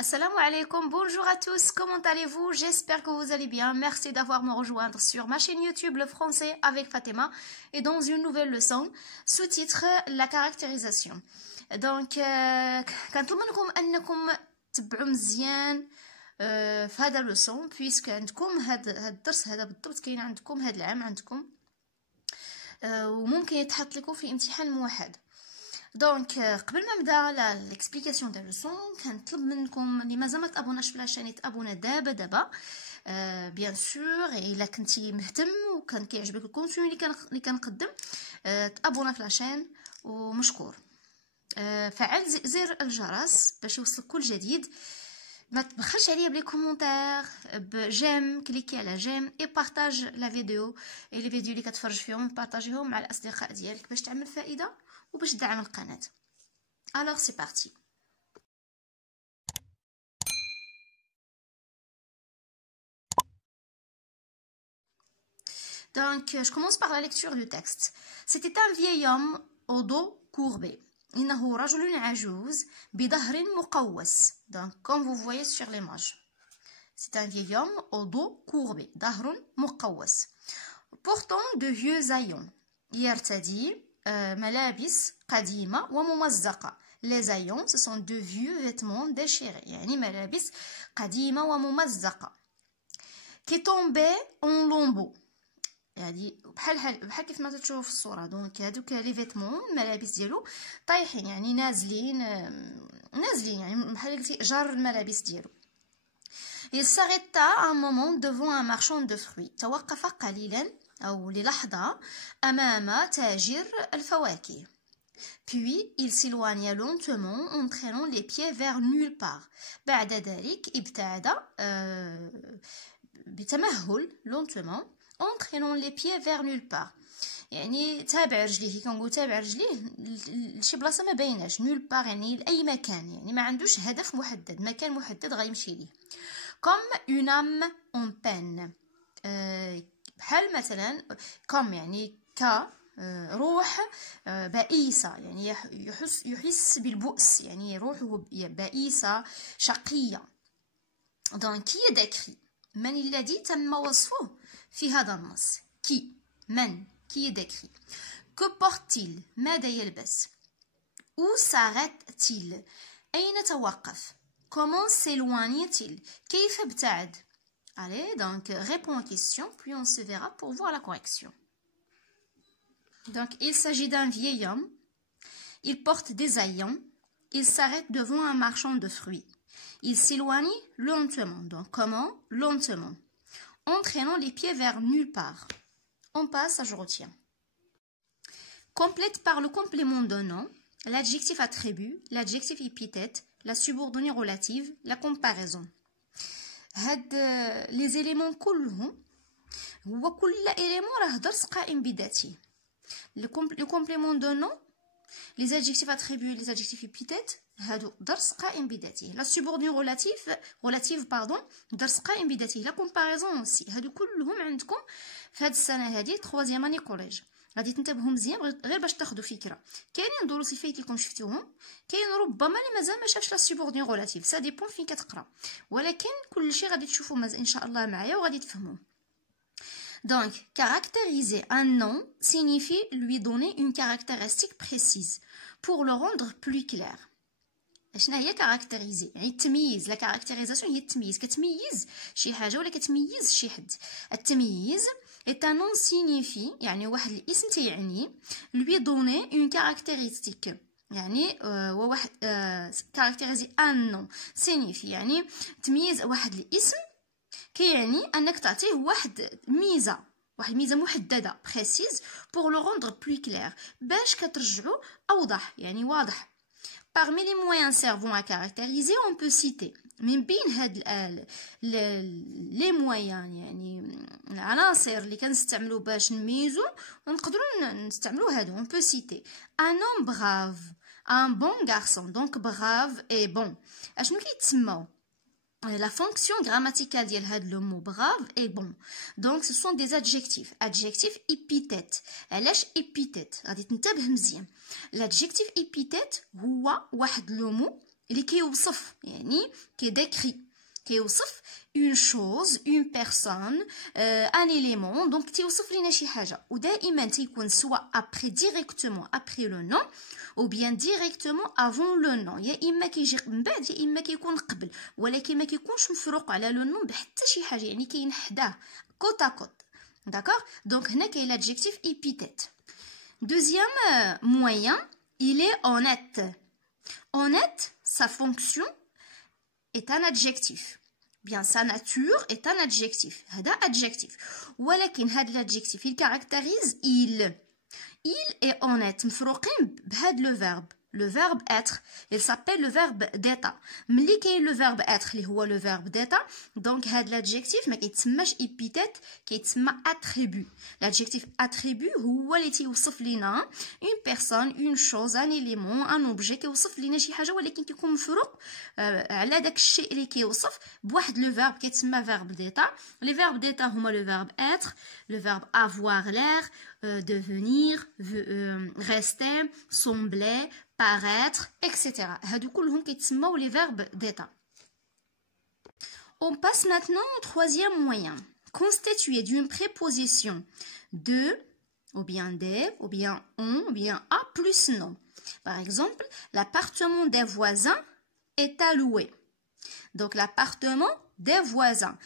Assalamu alaikum, bonjour à tous, comment allez-vous? J'espère que vous allez bien. Merci d'avoir me rejoindre sur ma chaîne YouTube Le Français avec Fatima et dans une nouvelle leçon, sous-titre la caractérisation. Donc, كنطلب منكم أنكم تبعوا مزيان في هذا اللوسون puisque عندكم هذا الدرس هذا بالضبط كاين عندكم هذا العام عندكم وممكن يتحط لكم في امتحان موحد. دونك قبل ما نبدا ليكسبليكاسيون ديال لوسون كنطلب منكم اللي مازال ما تابوناش في لاشين يتابونا دابا بيان سور. الا كنتي مهتم وكان كيعجبك الكونتوني اللي كنقدم تابونا في لاشين ومشكور. فعل زر الجرس باش يوصلك كل جديد. ما تبخلش عليا بلي كومونتير بجيم، كليكي على جيم اي بارطاج لا فيديو اي لي فيديو اللي كتفرج فيهم بارطاجيهم مع الاصدقاء ديالك باش تعمل فائده وباش تدعم القناه. Alors c'est parti. Donc je commence par la lecture du texte. C'était un vieil homme au dos courbé. إنه رجل عجوز بظهر مقوس. Donc comme vous voyez sur l'image. C'est un vieil homme au dos courbé. ظهر مقوس. Portant de vieux haillons. يرتدي ملابس قديمة وممزقة. Les haillons ce sont de vieux vêtements déchirés. يعني ملابس قديمة وممزقة. Qui tombaient en lambeaux. يعني بحال كيف ما تشوفوا في الصوره. دونك هذوك لي فيتمون الملابس ديالو طايحين يعني نازلين يعني بحال قلتي جار الملابس ديالو. Il s'arrêta un moment devant un marchand de fruits. توقف قليلا او للحظه امام تاجر الفواكه. Puis il s'éloigna lentement entraînant les pieds vers nulle part. بعد ذلك ابتعد بتمهل lentement entraînant les pieds vers nulle part. يعني تابع رجليه. كنقول تابع رجليه لشي بلاصه ما بايناش. nulle part يعني لاي مكان، يعني ما عندوش هدف محدد، مكان محدد غيمشي ليه. comme une âme en peine. بحال مثلا comme يعني روح بائسه، يعني يحس بالبؤس، يعني روحه بائسه شقيه. donc qui est décrit. من الذي تم وصفه في هذا النص؟ كي من كي décrit. que porte-t-il ماذا يلبس؟ où s'arrête-t-il أين توقف؟ comment s'éloigne-t-il كيف ابتعد؟ allez donc réponds aux questions puis on se verra pour voir la correction. donc il s'agit d'un vieil homme, il porte des haillons, il s'arrête devant un marchand de fruits, il s'éloigne lentement. donc comment? lentement. entraînant les pieds vers nulle part. On passe à je retiens. Complète par le complément d'un nom, l'adjectif attribut, l'adjectif épithète, la subordonnée relative, la comparaison. هاد les éléments كلهم هو كل élément راه درس قائم بذاته. le complément d'un nom, les adjectifs attributs, les adjectifs épithètes هادو درس قائم بذاته. la subordonnée relative درس قائم بذاته. la comparaison aussi هادو كلهم عندكم في هاد السنه هادي 3e اني كوليج. غادي تنتبهوا مزيان غير باش تاخذوا فكره. كاينين دروس فايتكم شفتوهم، كاين ربما اللي مازال ما شافش لا سوبوردوني غولاتيف. سا ديبون فين كتقرا، ولكن كلشي غادي تشوفوا مازال ان شاء الله معايا وغادي تفهموا. Donc, caractériser un nom signifie lui donner une caractéristique précise pour le rendre plus clair. شنو هي كاركتيريزي؟ يعني التمييز. لا كاركتيريزاسيون هي التمييز، كتميز شي حاجه ولا كتميز شي حد. التمييز est un nom signifie يعني واحد الاسم تيعني lui donner une caractéristique. يعني هو واحد كاركتيريزي un nom signifie يعني تمييز واحد الاسم كيعني انك تعطيه واحد ميزه محدده précise pour le rendre plus clair باش كترجعو اوضح يعني واضح. Parmi les moyens servant à caractériser, on peut citer من بين هاد les moyens يعني العناصر اللي كنستعملو باش نميزو ونقدروا نستعملو هادو. on peut citer un homme brave, un bon garçon. donc brave et bon اشنو كيتسموا؟ la fonction grammaticale ديال هاد le mot brave et bon. donc ce sont des adjectifs épithètes. علاش épithète؟ غادي تنتبه مزيان. l'adjectif épithète هو واحد le mot اللي كيوصف يعني كيديكري كيوصف une chose une personne un élément donc تيوصف لينا شي حاجه ودائما تيكون سواء après directement après le nom ou bien directement avant le nom يا اما كيجي من بعد يا اما كيكون قبل ولكن ما كيكونش مفروق على لو نون بحتى شي حاجه يعني كاين حداه كوت ا كوت داكوغ دونك هنا كاين l'adjectif épithète. Deuxième moyen, il est honnête. Honnête, sa fonction est un adjectif. Bien, sa nature est un adjectif. هذا adjectif. ولكن هذا l'adjectif, il caractérise il. Il est honnête. مفروقين بهذا le verbe. Le verbe être, il s'appelle le verbe d'état. ملي كاين le verbe être اللي هو le verbe d'état, donc هاد l'adjectif ما كيتسماش épithète, كيتسمى attribut. L'adjectif attribut هو اللي تيوصف لينا une personne, une chose, un élément, un objet كيوصف لينا شي حاجه ولكن كيكون مفروق على داك الشيء اللي كيوصف بواحد le verbe كيتسمى verbe d'état. Les verbes d'état هما le verbe être, le verbe avoir l'air, devenir, rester, sembler, paraître, etc. هادو كلهم كيتسموا les verbes d'état. On passe maintenant au troisième moyen, constitué d'une préposition de, ou bien des, ou bien on, ou bien à plus non. Par exemple, l'appartement des voisins est à louer. Donc l'appartement des voisins.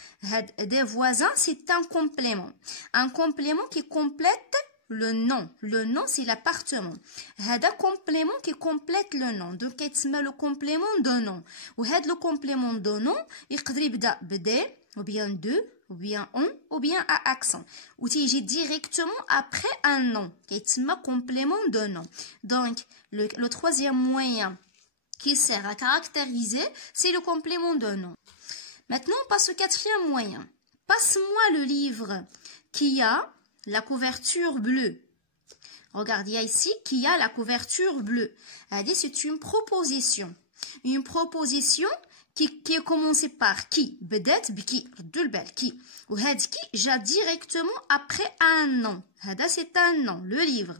Des voisins, c'est un complément. Un complément qui complète le nom. Le nom, c'est l'appartement. هذا complément qui complète le nom. Donc, يتسمى le complément de nom. وهذا le complément de nom يقدر يبدأ بدي ou bien de ou bien on ou bien à accent. Ou تيجي directement après un nom. يتسمى complément de nom. Donc, le troisième moyen qui sert à caractériser, c'est le complément de nom. Maintenant, on passe au quatrième moyen. Passe-moi le livre qui a la couverture bleue. Regarde, il y a ici qui a la couverture bleue. C'est une proposition. Une proposition qui est commencée par qui. بدات بكي. ردوا البال qui. وهاد qui جا directement après un nom. هذا c'est un nom. Le livre.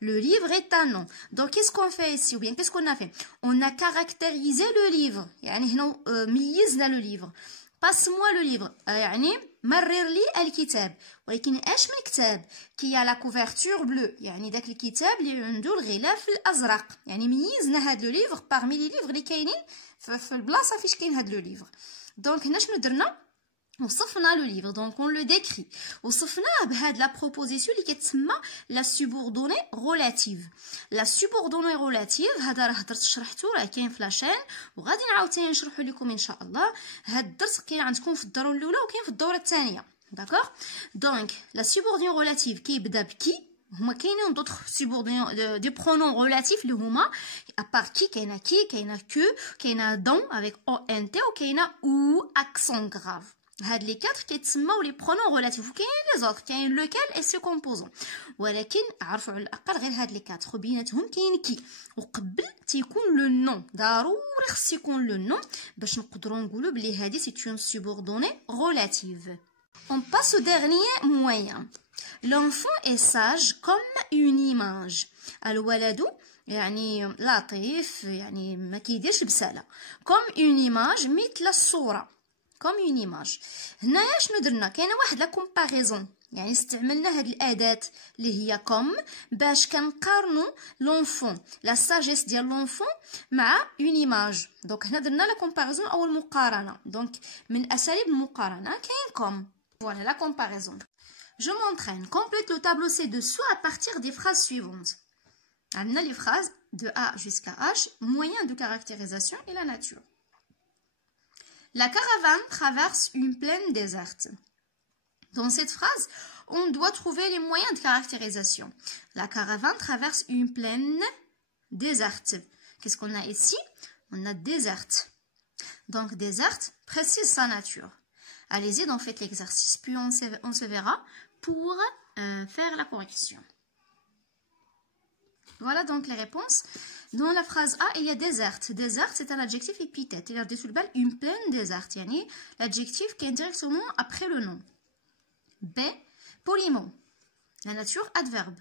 Le livre est un nom. Donc qu'est-ce qu'on fait ici ou bien qu'est-ce qu'on a fait? On a caractérisé le livre. يعني هنا ميزنا le livre. Passe-moi le livre. يعني مرر لي الكتاب. ولكن اش من كتاب كي على كوفرتور بلو يعني داك الكتاب اللي عنده الغلاف الازرق يعني ميزنا هاد لو ليفر بارمي لي ليفر اللي كاينين في البلاصه فاش كاين هاد لو ليفر دونك هنا شنو درنا وصفنا لو ليفر دونك اون لو ديكري وصفناه بهاد لا بروبوزيسيون اللي كتسمى لا سوبوردوني ريلاتيف لا سوبوردوني ريلاتيف هذا راه درت شرحته راه كاين في لاشين وغادي نعاود ثاني نشرحه لكم ان شاء الله هاد الدرس كاين عندكم في الدوره الاولى وكاين في الدوره الثانيه. D'accord? Donc, la subordonnée relative qui est qui? هما كاينين d'autres subordonnées des pronoms relatifs اللي هما à part qui كاينه que كاينه don avec ont ou كاينه ou accent grave. هاد لي 4 كيتسموا لي pronoms relatifs وكاين لي زوطر كاين lequel et ses composants. ولكن عرفوا على الاقل غير هاد لي 4 وبيناتهم كاين كي وقبل تيكون لو نون ضروري خص يكون لو نون باش نقدروا نقولوا بلي هادي سي une subordonnée relative. On passe au dernier moyen. L'enfant est sage comme une image. الولد يعني لطيف يعني ما كيديرش بسالة. Comme une image مثل الصورة. Comme une image. هنايا شنو درنا؟ كاينه واحد لا كومباريزون يعني استعملنا هاد الأداة اللي هي كوم باش كنقارنوا لونفون لا ساجيس ديال لونفون مع اون ايماج. دونك هنا درنا لا كومباريزون او المقارنه. دونك من اساليب المقارنه كاين كوم. Voilà la comparaison. Je m'entraîne. Complète le tableau ci-dessous à partir des phrases suivantes. On a les phrases de A jusqu'à H, moyen de caractérisation et la nature. La caravane traverse une plaine déserte. Dans cette phrase, on doit trouver les moyens de caractérisation. La caravane traverse une plaine déserte. Qu'est-ce qu'on a ici? On a déserte. Donc déserte précise sa nature. Allez-y, donc faites l'exercice, puis on se verra pour faire la correction. Voilà donc les réponses. Dans la phrase A, il y a déserte. Déserte, c'est un adjectif épithète. Il a dit une plaine déserte. Yani l'adjectif qui est directement après le nom. B, polymon. La nature, adverbe.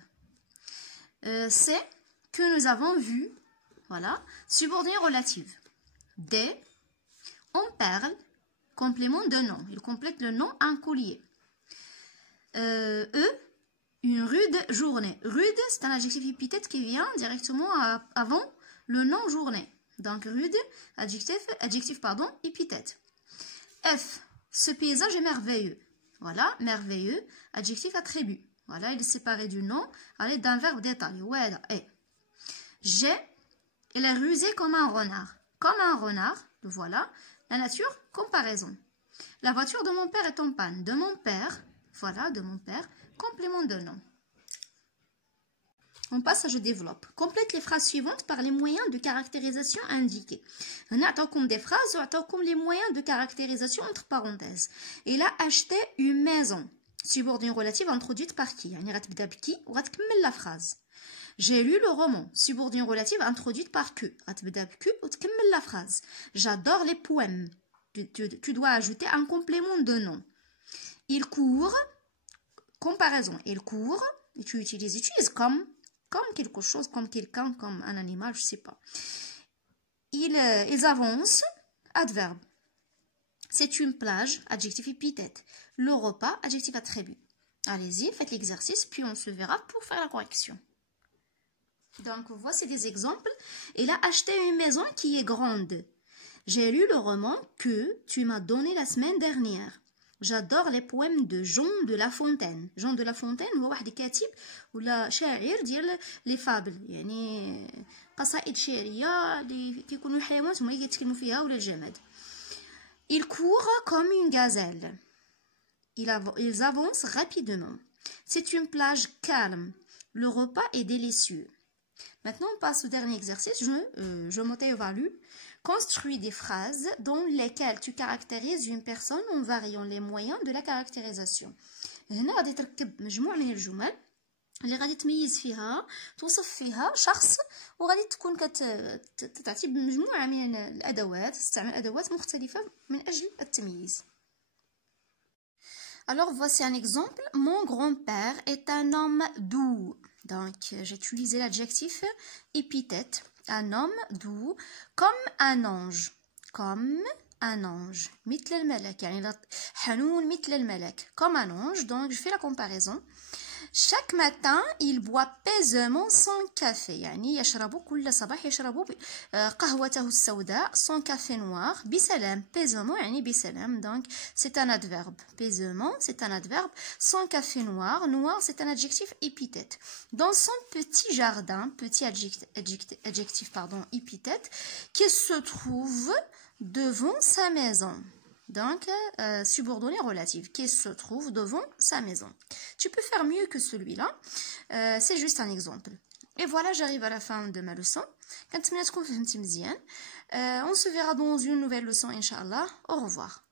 C, que nous avons vu. Voilà. Subordonnée relative. Des, on perle, complément de nom. Il complète le nom un collier. Une rude journée. Rude, c'est un adjectif épithète qui vient directement avant le nom journée. Donc rude, adjectif épithète. F, ce paysage est merveilleux. Voilà, merveilleux, adjectif attribut. Voilà, il est séparé du nom, allez, d'un verbe détaillé. Ouais, et. G, il est rusé comme un renard. Comme un renard, le voilà. La nature, comparaison. La voiture de mon père est en panne. De mon père, voilà, de mon père, complément de nom. On passe à je développe. Complète les phrases suivantes par les moyens de caractérisation indiqués. On a comme des phrases, on a comme les moyens de caractérisation entre parenthèses. Il a acheté une maison. Subordonnée relative introduite par qui? يعني غتبدا بكي وغتكمل la phrase. J'ai lu le roman. Subordonnée relative introduite par que. غتبدا بكو وتكمل la phrase. J'adore les poèmes. Tu dois ajouter un complément de nom. Il court. Comparaison. Il court. Et tu utilises comme quelque chose, comme quelqu'un, comme un animal, je sais pas. Ils avancent. Adverbe. C'est une plage, adjectif épithète. Le repas, adjectif attribut. Allez-y, faites l'exercice, puis on se verra pour faire la correction. Donc, voici des exemples. Il a acheté une maison qui est grande. J'ai lu le roman que tu m'as donné la semaine dernière. J'adore les poèmes de Jean de La Fontaine. Jean de La Fontaine هو واحد كاتب ولا شاعر ديال لي فابل يعني قصائد شعريه اللي كيكونوا الحيوانات هما اللي كيتكلموا فيها ولا الجماد. Il court comme une gazelle. Ils avancent rapidement. C'est une plage calme. Le repas est délicieux. Maintenant, on passe au dernier exercice. Je m'auto-évalue. Construis des phrases dans lesquelles tu caractérises une personne en variant les moyens de la caractérisation. هنا غادي تركب مجموعة من الجمل اللي غادي تميز فيها توصف فيها شخص وغادي تكون كتعطي بمجموعة من الأدوات تستعمل أدوات مختلفة من أجل التمييز. Alors voici un exemple. Mon grand-père est un homme doux. Donc j'ai utilisé l'adjectif épithète. Un homme doux comme un ange. Comme un ange. مثل الملك يعني حنون مثل الملك. Comme un ange. Donc je fais la comparaison. Chaque matin, il boit paisément son café. يعني يشرب كل صباح يشرب قهوته السوداء son café noir بسلام. Paisément يعني بسلام. Donc c'est un adverbe. Paisément, c'est un adverbe. Son café noir. Noir, c'est un adjectif épithète. Dans son petit jardin, petit adjectif épithète, qui se trouve devant sa maison. Donc, subordonnée relative, qui se trouve devant sa maison. Tu peux faire mieux que celui-là. C'est juste un exemple. Et voilà, j'arrive à la fin de ma leçon. On se verra dans une nouvelle leçon, Inch'Allah. Au revoir.